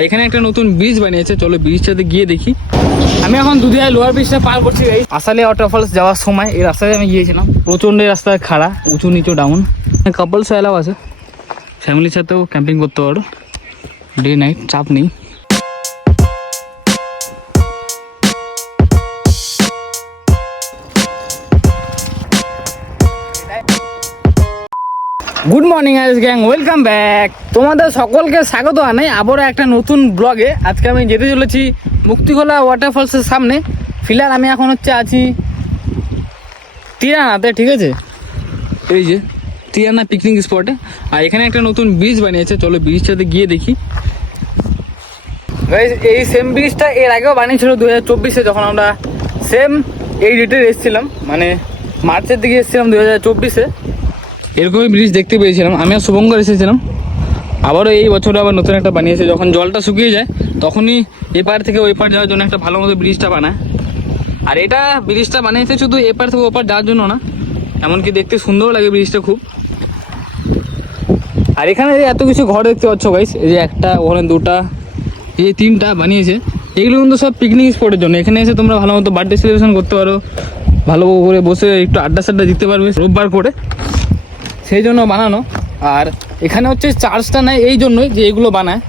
আর এখানে একটা নতুন ব্রিজ বানিয়েছে, চলো ব্রিজটাতে গিয়ে দেখি। আমি এখন দুধিয়ায় লোয়ার ব্রিজটা পার করছি গাইস। আসালে ওয়াটারফলস যাওয়ার সময় এই রাস্তায় আমি গিয়েছিলাম, প্রচণ্ড রাস্তায় খাড়া, উঁচু নিচু ডাউন। কাপলস এলাও আছে, ফ্যামিলির সাথেও ক্যাম্পিং করতে পারো, ডে নাইট চাপ নেই। গুড মর্নিং আইস গ্যাং, ওয়েলকাম ব্যাক। তোমাদের সকলকে স্বাগত জানাই আবারও একটা নতুন ব্লগে। আজকে আমি যেতে চলেছি মুক্তিখোলা ওয়াটারফলসের সামনে। ফিলহাল আমি এখন আছি তিরানাতে, ঠিক আছে, এই যে তিরানা পিকনিক স্পটে। আর এখানে একটা নতুন ব্রিজ বানিয়েছে, চলো ব্রিজটাতে গিয়ে দেখি। এই সেম ব্রিজটা এর আগেও বানিয়েছিল 2024-এ, যখন আমরা সেম এই ডেটে এসেছিলাম, মানে মার্চের দিকে এসেছিলাম 2024-এ। এরকমই ব্রিজ দেখতে পেয়েছিলাম, আমি আর শুভঙ্কর এসেছিলাম। আবারও এই বছর আবার নতুন একটা বানিয়েছে, যখন জলটা শুকিয়ে যায় তখনই এপার থেকে ওই পার যাওয়ার জন্য একটা ভালো মতো ব্রিজটা বানায়। আর এটা ব্রিজটা বানিয়েছে শুধু এপার থেকে ওপার যাওয়ার জন্য না, এমনকি দেখতে সুন্দর লাগে ব্রিজটা খুব। আর এখানে এত কিছু ঘর দেখতে পাচ্ছ গাইস, এই যে একটা, ওখানে দুটা, এই যে তিনটা বানিয়েছে। এগুলো কিন্তু সব পিকনিক স্পটের জন্য। এখানে এসে তোমরা ভালো মতো বার্থডে সেলিব্রেশন করতে পারো, ভালো করে বসে একটু আড্ডা সাড্ডা দিতে পারবে রোববার করে, সেই জন্য বানানো। আর এখানে হচ্ছে চার্জটা নেয় এই জন্যই যে এগুলো বানায়।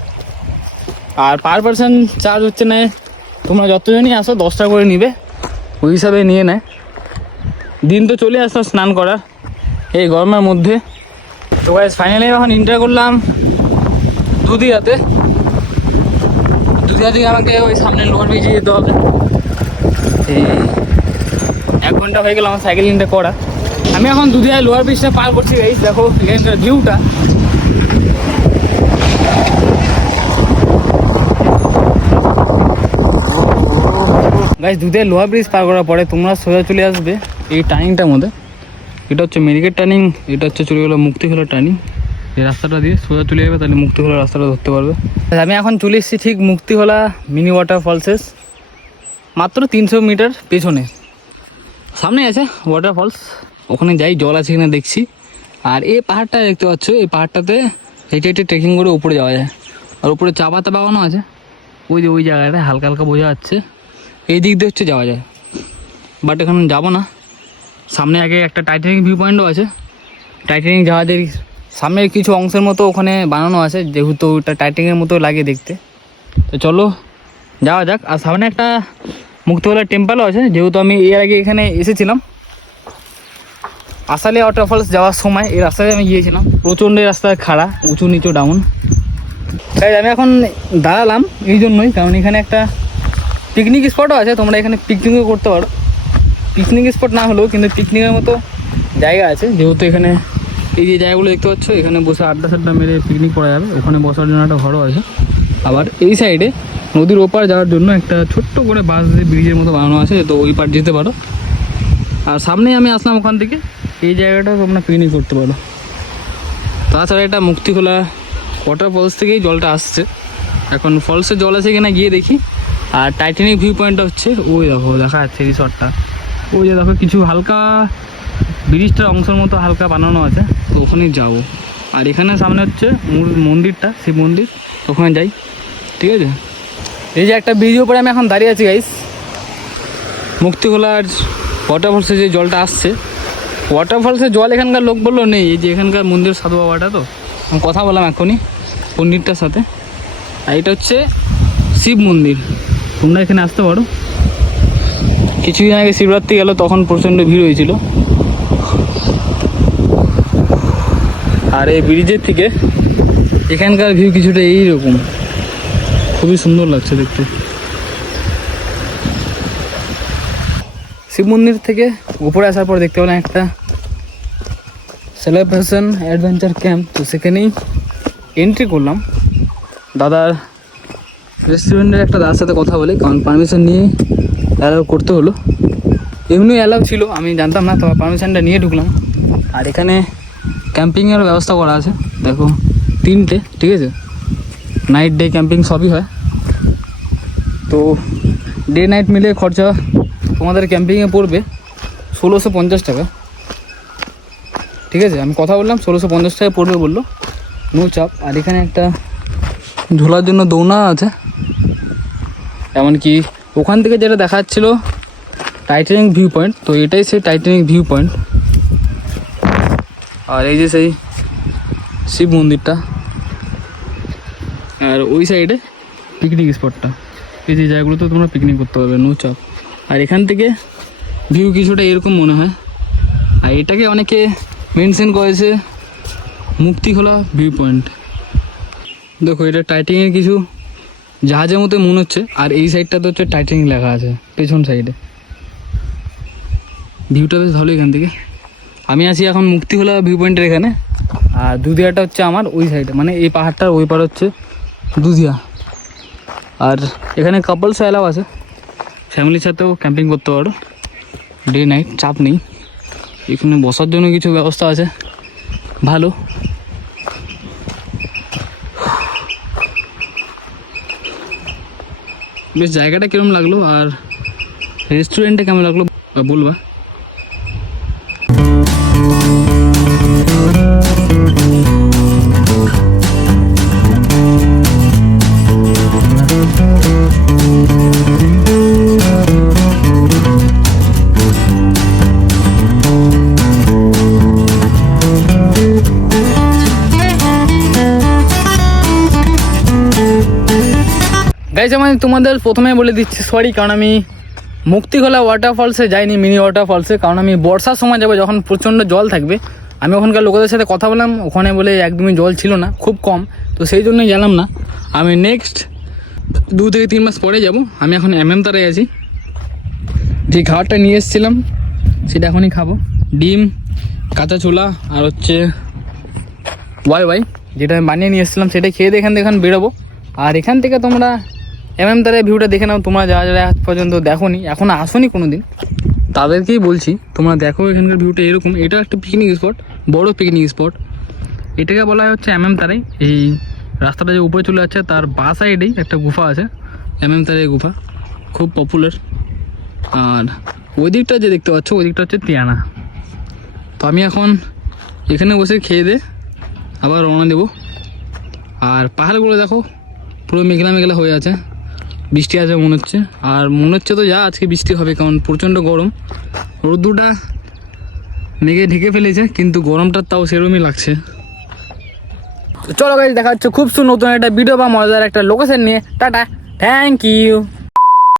আর পার পারসন চার্জ হচ্ছে নেয়, তোমরা যতজনই আসো 10 টাকা করে নিবে, ওই হিসাবে নিয়ে নেয়। দিন তো চলে আসতো স্নান করার এই গরমের মধ্যে। তো গাইস ফাইনালি এখন এন্টার করলাম দুধিয়াতে। দুধিয়া থেকে আমাকে ওই সামনে লোয়ার ব্রিজে যেতে হবে। 1 ঘন্টা হয়ে গেল আমার সাইকেলিংটা করা। আমি এখন দুধিয়ায় লোয়ার ব্রিজটা পার করছি গাইস, দেখো এখানকার ভিউটা। গাইস দুধিয়ায় লোয়ার ব্রিজ পার করার পরে তোমরা সোজা চলে আসবে এই টার্নিংটার মধ্যে। এটা হচ্ছে মেরিগেট টার্নিং, এটা হচ্ছে চলে গেলো মুক্তিখোলা টার্নিং। এই রাস্তাটা দিয়ে সোজা চলে যাবে, তাহলে মুক্তিখোলা রাস্তাটা ধরতে পারবে। আমি এখন চলে এসেছি ঠিক মুক্তিখোলা মিনি ওয়াটারফলসেস, মাত্র 300 মিটার পেছনে। সামনে আছে ওয়াটারফলস, ওখানে যাই, জল আছে কিনা দেখছি। আর এই পাহাড়টা দেখতে পাচ্ছ, এই পাহাড়টাতে হেঁটে হেঁটে ট্রেকিং করে উপরে যাওয়া যায়। আর উপরে চা পাতা বাগানও আছে, ওই যে ওই জায়গাটা হালকা হালকা বোঝা যাচ্ছে। এই দিক দিয়ে হচ্ছে যাওয়া যায়, বাট এখন যাবো না। সামনে আগে একটা টাইটানিক ভিউ পয়েন্টও আছে, টাইটানিক জাহাজের সামনের কিছু অংশের মতো ওখানে বানানো আছে, যেহেতু ওটা টাইটানিকের মতো লাগে দেখতে। তো চলো যাওয়া যাক। আর সামনে একটা মুক্তিখোলা টেম্পলও আছে, যেহেতু আমি এর আগে এখানে এসেছিলাম। আসালে ওয়াটারফলস যাওয়ার সময় এই রাস্তায় আমি গিয়েছিলাম, প্রচণ্ড রাস্তায় খাড়া, উঁচু নিচু ডাউন। তাই আমি এখন দাঁড়ালাম এই জন্যই, কারণ এখানে একটা পিকনিক স্পটও আছে, তোমরা এখানে পিকনিকও করতে পারো। পিকনিক স্পট না হলেও কিন্তু পিকনিকের মতো জায়গা আছে, যেহেতু এখানে এই যে জায়গাগুলো দেখতে পাচ্ছ, এখানে বসে আড্ডা সাড্ডা মেরে পিকনিক করা যাবে। ওখানে বসার জন্য একটা ঘরও আছে। আবার এই সাইডে নদীর ওপার যাওয়ার জন্য একটা ছোট্ট করে বাঁশ দিয়ে ব্রিজের মতো বানানো আছে, তো ওই পার যেতে পারো। আর সামনেই আমি আসলাম ওখান থেকে, এই জায়গাটাও তোমরা পিকনিক করতে পারো। তাছাড়া এটা মুক্তিখোলা ওয়াটারফলস থেকেই জলটা আসছে, এখন ফলসের জল আছে কিনা গিয়ে দেখি। আর টাইটানিক ভিউ পয়েন্টটা হচ্ছে ওই দেখো, দেখা যাচ্ছে রিসর্টটা, ওই যে দেখো কিছু হালকা ব্রিজটার অংশের মতো হালকা বানানো আছে, তো ওখানেই যাবো। আর এখানে সামনে হচ্ছে মন্দিরটা, শিব মন্দির, ওখানে যাই, ঠিক আছে। এই যে একটা ব্রিজের উপরে আমি এখন দাঁড়িয়ে আছি গাইস, মুক্তিখোলার ওয়াটারফলসে যে জলটা আসছে। ওয়াটারফলসের জল এখানকার লোক বললো নেই, এই যে এখানকার মন্দির সাধু বাবাটা, তো আমি কথা বললাম এখনই পণ্ডিতটার সাথে। আর এটা হচ্ছে শিব মন্দির, তোমরা এখানে আসতে পারো। কিছুদিন আগে শিবরাত্রি গেল, তখন প্রচণ্ড ভিড় হয়েছিল। আর এই ব্রিজের থেকে এখানকার ভিউ কিছুটা এইরকম, খুবই সুন্দর লাগছে দেখতে। শিব মন্দির থেকে উপরে আসার পর দেখতে পেলাম একটা সেলিব্রেশন অ্যাডভেঞ্চার ক্যাম্প, তো সেখানেই এন্ট্রি করলাম। দাদার রেস্টুরেন্টের একটা দাদার সাথে কথা বলে, কারণ পারমিশন নিয়ে অ্যালাউ করতে হলো। এমনি অ্যালাউ ছিল, আমি জানতাম না, তো পারমিশনটা নিয়ে ঢুকলাম। আর এখানে ক্যাম্পিংয়ের ব্যবস্থা করা আছে, দেখো 3টে, ঠিক আছে। নাইট ডে ক্যাম্পিং সবই হয়। তো ডে নাইট মিলে খরচা তোমাদের ক্যাম্পিংয়ে পড়বে 1650 টাকা, ঠিক আছে। আমি কথা বললাম 1650 টাকা পড়বে বললো, নো চাপ। আর এখানে একটা ঝোলার জন্য দৌনা আছে, এমনকি ওখান থেকে যেটা দেখা যাচ্ছিল টাইটানিক ভিউ পয়েন্ট, তো এটাই সেই টাইটানিক ভিউ পয়েন্ট। আর এই যে সেই শিব মন্দিরটা, আর ওই সাইডে পিকনিক স্পটটা। এই যে জায়গাগুলোতে তোমরা পিকনিক করতে পারবে, নো চাপ। আর এখান থেকে ভিউ কিছুটা এরকম মনে হয়। আর এটাকে অনেকে মেনশন করেছে মুক্তিখোলা ভিউ পয়েন্ট। দেখো এটা টাইটানিকের কিছু জাহাজের মতো মনে হচ্ছে, আর এই সাইডটাতে হচ্ছে টাইটানিক লেখা আছে পেছন সাইডে। ভিউটা বেশ ভালো এখান থেকে। আমি আছি এখন মুক্তিখোলা ভিউ পয়েন্টের এখানে, আর দুধিয়াটা হচ্ছে আমার ওই সাইডে, মানে এই পাহাড়টার ওই পার হচ্ছে দুধিয়া। আর এখানে কাপলস অ্যালাউ আছে, ফ্যামিলির সাথেও ক্যাম্পিং করতে পারো, ডে নাইট চাপ নেই। এখানে বসার জন্য কিছু ব্যবস্থা আছে ভালো। বেশ জায়গাটা কিরম লাগলো আর রেস্টুরেন্টটা কেমন লাগলো বলবা। গাইস আমি তোমাদের প্রথমে বলে দিচ্ছি সরি, কারণ আমি মুক্তিখোলা ওয়াটারফলসে যাইনি, মিনি ওয়াটারফলসে, কারণ আমি বর্ষার সময় যাবো যখন প্রচণ্ড জল থাকবে। আমি ওখানকার লোকেদের সাথে কথা বললাম, ওখানে বলে একদমই জল ছিল না, খুব কম, তো সেই জন্যই গেলাম না। আমি নেক্সট 2 থেকে 3 মাস পরে যাব। আমি এখন তারাই আছি, যে খাবারটা নিয়ে এসেছিলাম সেটা এখনই খাবো। ডিম, কাঁচা ছোলা আর হচ্ছে ওয়াই যেটা আমি বানিয়ে নিয়ে এসেছিলাম সেটাই খেয়ে দিয়ে এখান থেকে এখন বেরোবো। আর এখান থেকে তোমরা তারাই ভিউটা দেখে নাও, তোমরা যারা যারা আজ পর্যন্ত দেখোনি, এখনও আসোনি কোনো দিন, তাদেরকেই বলছি তোমরা দেখো এখানকার ভিউটা এরকম। এটা একটা পিকনিক স্পট, বড় পিকনিক স্পট। এটাকে বলা হচ্ছে তারাই। এই রাস্তাটা যে উপরে চলে যাচ্ছে তার বাঁ সাইডেই একটা গুফা আছে, তারাই গুফা, খুব পপুলার। আর ওই দিকটা যে দেখতে পাচ্ছ ওই দিকটা হচ্ছে তিয়ানা। তো আমি এখন এখানে বসে খেয়ে দে আবার রওনা দেবো। আর পাহাড়গুলো দেখো পুরো মেঘলা মেঘলা হয়ে আছে, বৃষ্টি আছে মনে হচ্ছে। আর মনে হচ্ছে তো আজকে বৃষ্টি হবে, কারণ প্রচণ্ড গরম, রোদ্দুরটা মেঘে ঢেকে ফেলেছে, কিন্তু গরমটা তাও সেরকমই লাগছে। চলো গাইস, দেখা হচ্ছে খুব নতুন একটা ভিডিও বা মজাদার একটা লোকেশন নিয়ে। Tata, thank you.